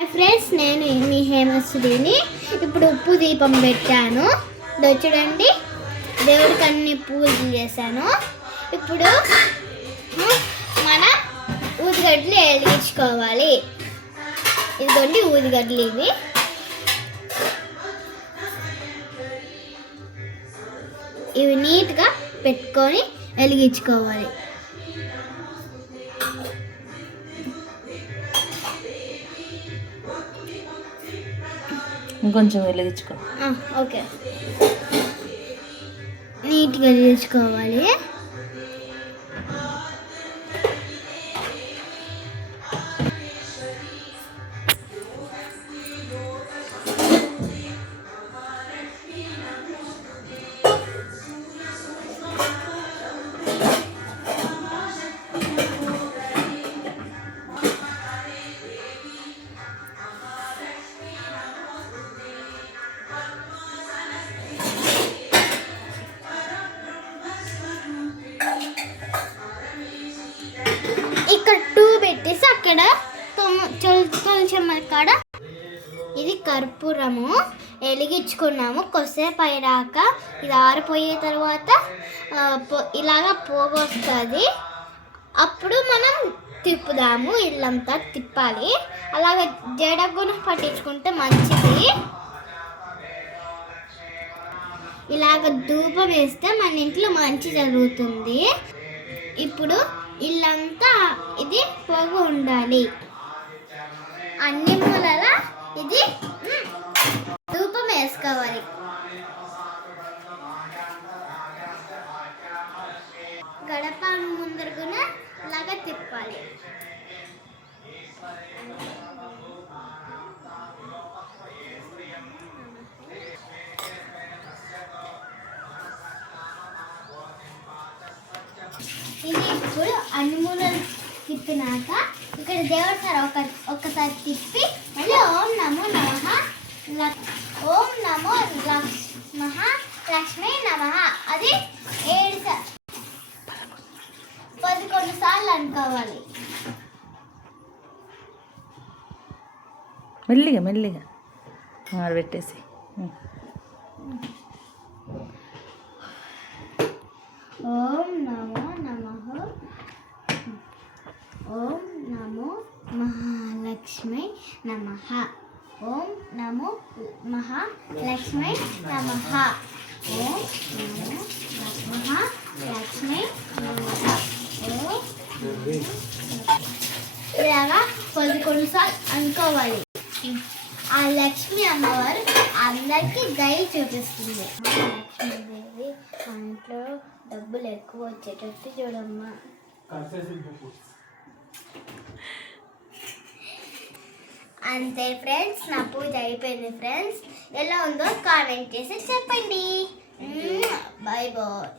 Friends, నేను మీ హేమశ్రీని. ఇప్పుడు ఉప్పు దీపం పెట్టాను. చూడండి, దేవుడికి అన్ని పూజలు చేశాను. ఇప్పుడు మన ఊదిగడ్డలు వెలిగించుకోవాలి. ఇదిగోండి ఊదిగడ్డలు. ఇవి నీట్గా పెట్టుకొని వెలిగించుకోవాలి. ఇంకొంచెం వెలిగించుకో. ఓకే, నీట్గా వెలిగించుకోవాలి. ఇక్కడ 2 పెట్టేసి అక్కడ కొంచెం కాడ ఇది కర్పూరము వెలిగించుకున్నాము. కొద్దిసేపు అయ్యాక ఇది ఆరిపోయే తర్వాత ఇలాగా పోగ వస్తుంది. అప్పుడు మనం తిప్పుదాము. ఇల్లంతా తిప్పాలి. అలాగే జడగున పట్టించుకుంటే మంచిది. ఇలాగ ధూపం వేస్తే మన ఇంట్లో మంచి జరుగుతుంది. ఇప్పుడు ఇల్లంతా ఇది పొగ ఉండాలి. అన్ని మూలల ఇది ధూపం వేసుకోవాలి. గడప ముందరుగున లాగా తిప్పాలి. ఇది ఇప్పుడు అన్ని మూలలు తిప్పినాక ఇక్కడ దేవుడు సార్ ఒకసారి తిప్పి మళ్ళీ ఓం నమో నమః, ఓం నమో లక్ష్మీ నమః అది 11 సార్లు అనుకోవాలి. మెల్లిగా మెల్లిగా పెట్టేసి ఓం నమో నమః, ఓం నమో మహాలక్ష్మీ నమః, ఓం నమో మహాలక్ష్మీ నమః, ఓం నమో మహాలక్ష్మీ నమః. ఇలాగా 11 సార్లు అనుకోవాలి. ఆ లక్ష్మీ అమ్మవారు అందరికీ దయ చూపిస్తుంది. లక్ష్మీదేవి ఇంట్లో డబ్బులు ఎక్కువ వచ్చేటట్టు చూడమ్మా. అంతే ఫ్రెండ్స్, నా పూజ అయిపోయింది. ఫ్రెండ్స్, ఎలా ఉందో కామెంట్ చేసి చెప్పండి. Bye bye.